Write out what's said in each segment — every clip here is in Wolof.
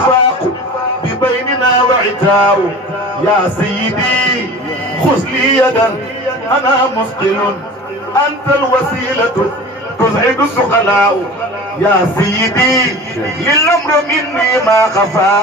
الوفاق ببيننا وعتاء يا سيدي خذ لي يدا أنا مثقل أنت الوسيلة تزعج السخلاء يا سيدي للأمر مني ما خفى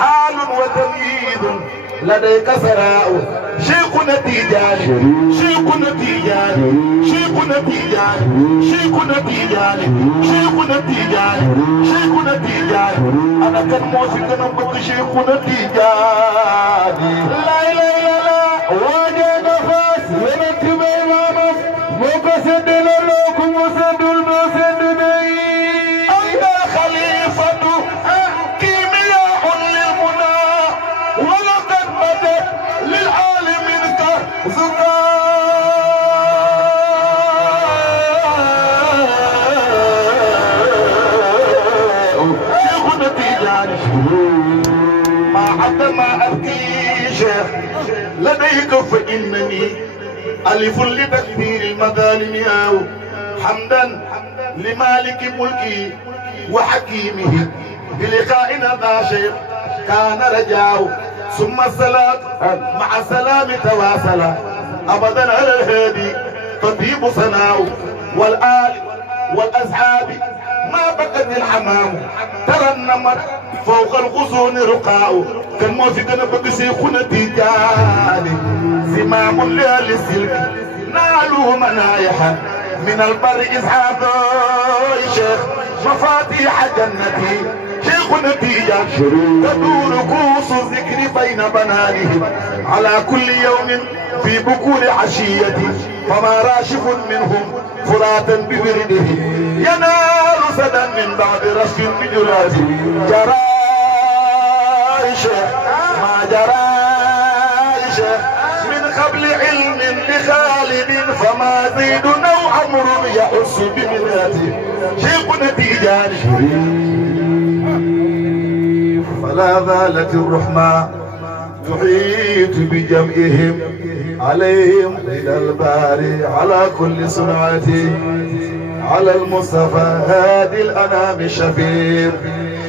حال وتمييز لديك سراء شيخنا تيجاني شيخنا تيجاني شيخنا تيجاني شيخنا تيجاني شيخنا تيجاني شيخنا تيجاني أنا كان موسيقى نبقى شيخنا تيجاني لا لا لا لا وجد فاس ونتبع مامس مقصد لكم وسد المسد أنت خليفة كيمياء للمنى ولقد بدت للعالم كزكاء شيخنا تيجاني ما حتى ما أبكي شيخ لديك فإنني ألف لتكبير المظالم أو حمدا لمالك ملكي وحكيمه بلقائنا ذا شيخ كان رجاء ثم الصلاة مع السلام تواصل أبدا على الهادي تطيب صناء والآل والأصحاب ما بقت الحمام ترنمت فوق الغصون رقاء كان موسيقى نبقى شيخنا تيجاني زمام لأهل السلك نالوا منايحا من البر إسحاق شيخ مفاتيح جنتي شيخنا تيجاني تدور كوس الذكر بين بنانهم على كل يوم في بكور عشيتي فما راشف منهم فراتا بورده ينال سدا من بعد رشف بجراته جرايش ما جرايش من قبل علم لخالد فما زيد أو عمر يحس بمناته شيخنا تيجاني فلا زالت الرحمة تحيط بجمعهم عليهم إلى الباري على كل صنعته على المصطفى هادي الأنام الشفير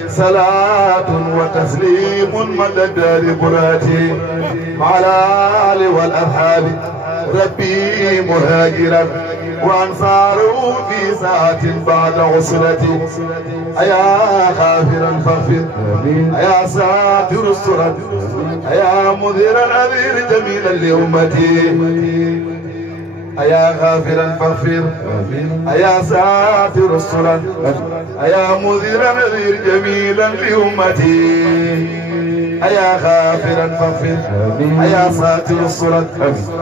صلاة وتسليم مدى الدار براتي مع الآل والأصحاب ربي مهاجرا وأنصاره في ساعة بعد عسرتي أيا غافرا فاغفر أيا ساتر السرد أيا مذيرا عذير جميلا لأمتي أيا غافرا فاغفر أيا ساتر السرد أيا مذيرا عذير جميلا لأمتي أيا غافرا فاغفر أيا ساتر السرد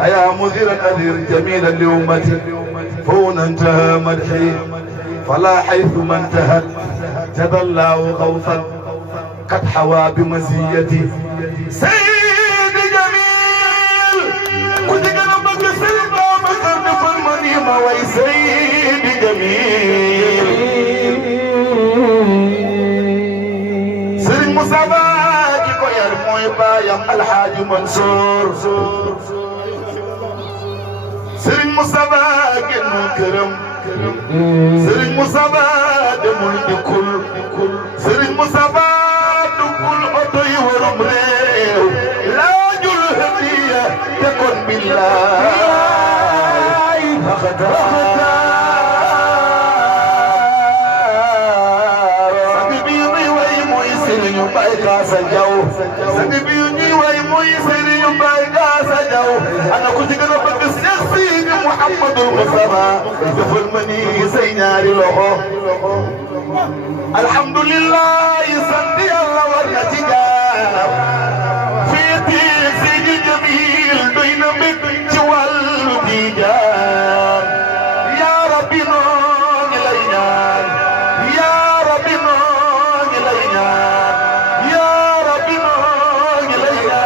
أيا مذيرا عذير جميلا لأمتي هنا انتهى مدحي فلا حيث ما انتهت تضلع خوفا قد حوى بمزيتي سيد جميل كنت قلبك سلبا مكرد فالمنيمة وي سيد جميل سرين مساباك كوير موي بايم الحاج منصور سرين مساباك المكرم سرين مساباك دمول كل سرين مساباك كل أطي ورمريو لا جل هدية تكون بالله سنبيني ويموي سرين يبايكا سجاو سنبيني ويموي سرين يبايكا سجاو أنا كنت قلبك السياسي محمد المصطفى يفلمني زينار له الحمد لله سنتي الله والنتيجة في تيسيج جميل بين بنت والنتيجة يا ربي نون إلينا يا ربي نون إلينا يا ربي نون إلينا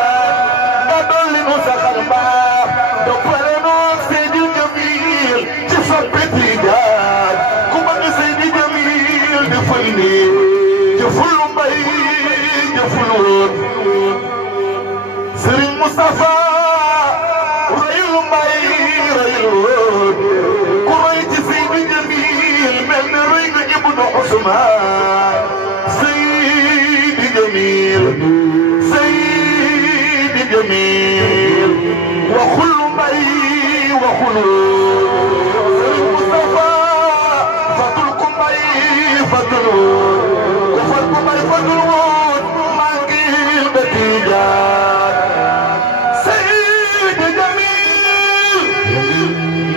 قبل نسخ الماء دفر نون سيد الجميل تثبتي جاد كما سيد جميل دفلني جفل بي جفلون سرين مصطفى ريل بي ريلون كريت سيد جميل من ريل ابن عثمان سيد جميل وخل مي وخلود المصطفى فتلكم مي فتلود وفلكم مي فتلود مانكيل بتيجان سيد جميل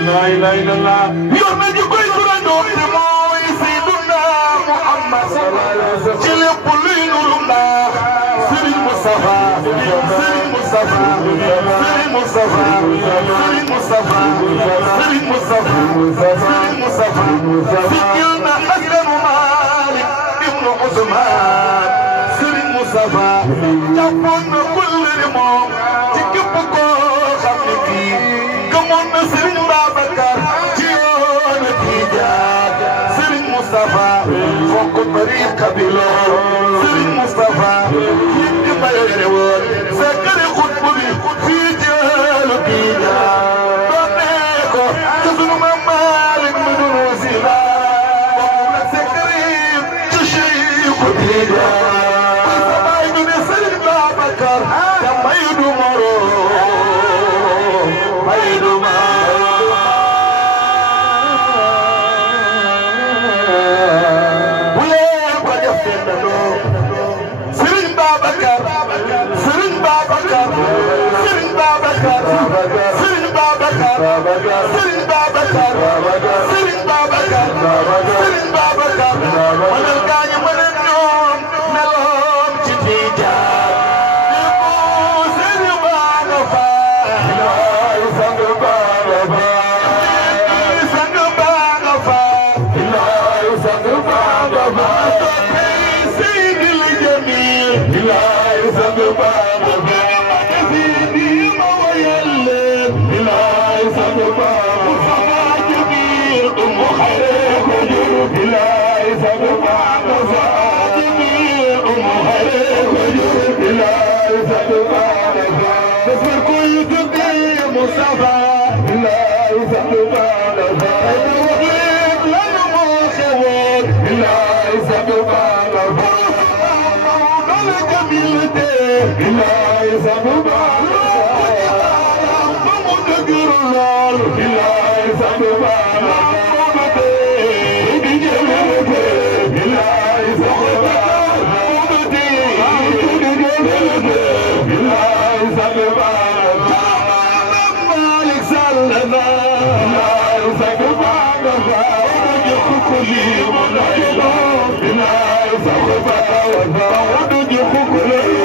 لا اله الا الله يوم يجي ترندو موي سيدنا محمد صلى الله عليه وسلم جل بولين الله سيد مصطفى سيد مصطفى سيد مصطفى سيد مصطفى سيد مصطفى سيد مصطفى سيدنا حسن مالك ابن عثمان سيد مصطفى جابون كل رموم تكبكو خمكي كمون سيد بابكر جيون تيجاد سيد مصطفى فوق طريق قبيله سيد مصطفى يبقى ما يرون سكر خطبي في جال تيجاد بابيكو تظلم مالك من وزيلا وقولك سكريم تشريك تيجاد وسبايدني سيد بابكر كما يدمرو ما يدمرو Serigne Babacar Serigne Babacar Serigne Babacar Serigne Babacar Serigne Babacar Serigne Babacar Serigne Babacar manal gaañu manal ñoom meloom ci Tijaan yépp Serigne Babacar ilaay sang Babacar sang Babacar ilaay sang Babacar Bilay sang Babacar Sidi ma wayal Bilay sang Babacar Jabir umu khayre ko jur Bilay sang Babacar Jabir umu khayre ko jur Bilay sang Babacar Dasar koy tudde Mustafa Bilay sang Babacar Tawhid lan mo xewor Bilay sang Babacar Bilay sang Babacar mamu dëgër lool Bilay sang Babacar di jëlete Bilay sang Babacar di jëlete Bilay sang Babacar Malik Sallana Bilay sang Babacar jox ko li mo lay lo Bilay sang Babacar jox ko li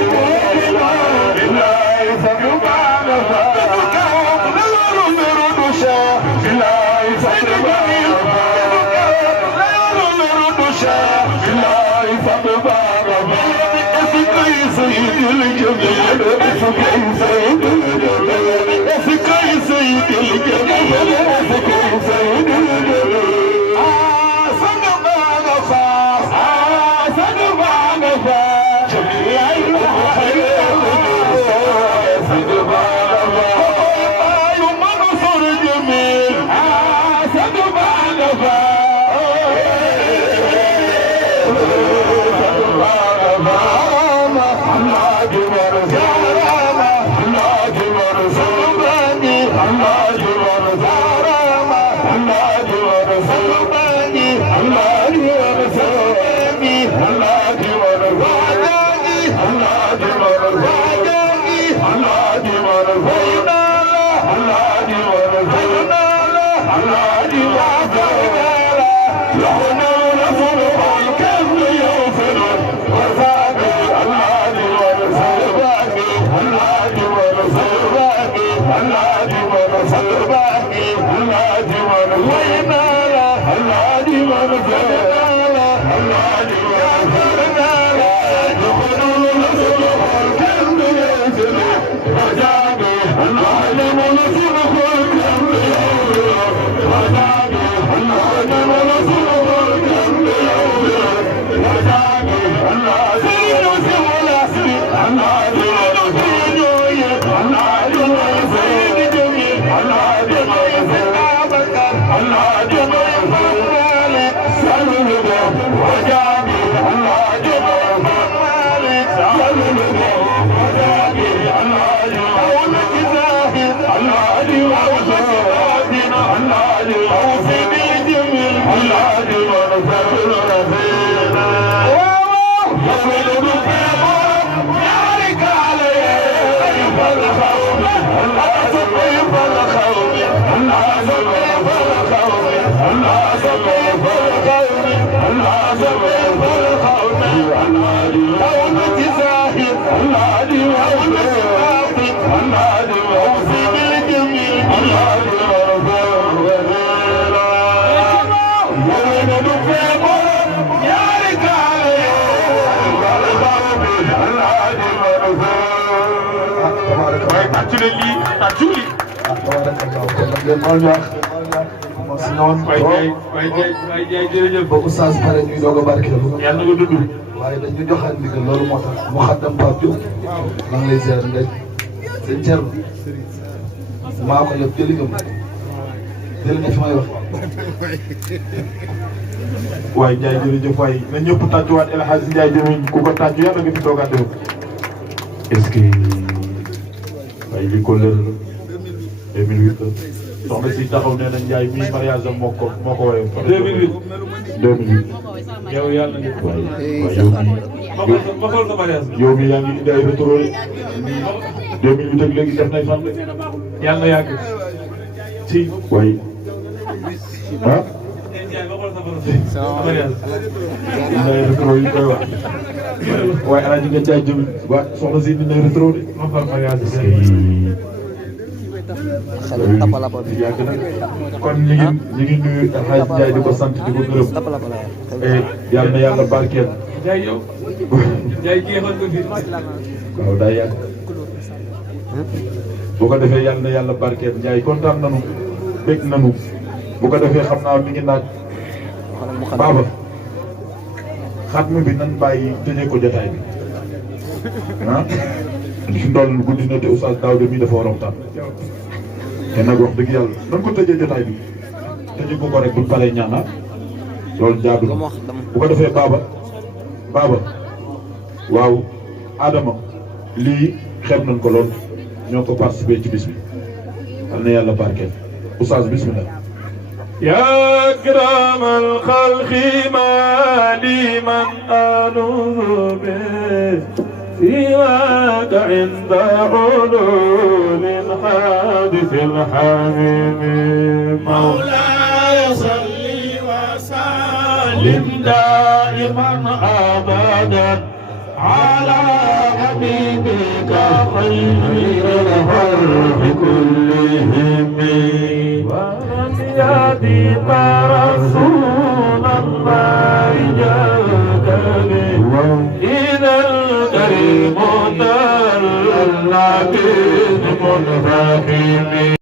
ba oustaz pare ñuy doog a barkeelu yàlla nga dund waaye dañu joxaat ndigal loolu moo tax mu xaddam Pape Diop maa ngi lay ziar ndey sëñ Thierno maa ko lépp jëli nga jëli nga fi may wax waaye Ndiaye jërëjëf waay na ñëpp tàccuwaat El Hadj Ndiaye jëmiñ ku ko tàccu yàlla nga fi toogaat déw est-ce que waaye li ko leer 2008 soxna si taxaw nee na Ndiaye mii mariage am moo ko woyoon 2008 yow yàlla nga waaye yow mii yaa ngi indi ay rétro 2008 ak léegi def nay fan de yàlla na yàgg si waaye ah ay rétro yi koy wax waaye ana ñi nga jaay jëm waa soxna si indi nay rétro de ma far mariage yàgg na kon ñu ngi nuyu El Hadj Ndiaye di ko sant di ko gërëm yàlla na yàlla barkeel. Ndiaye yow Ndiaye jeexal ko fi waaw day yàgg bu ko defee yàlla na yàlla barkeel Ndiaye kontaan nañu bég nañu bu ko defee xam naa mi ngi naaj baaba xatmu bi nan bàyyi tëjee ko jotaay bi ah fi ndool guddi na te Oustaz Daouda mi dafa war a waxtaan te nag wax dëgg yàlla nan ko tëjee jotaay bi tëjee ko rek buñ paree ñaan loolu jaadu bu ko defee baaba waaw Adama lii xeeb nañ ko lool ñoo ko participé ci bis bi yal na yàlla barkeel Oustaz bismillah يا أكرم الخلق ما لي من أنوذ به سواك عند حلول الحادث الحميم مولاي صل وسلم دائما أبدا على حبيبك خير الخلق كلهم يديك رسول الله جادني إذا الكريم دل النبي منفهم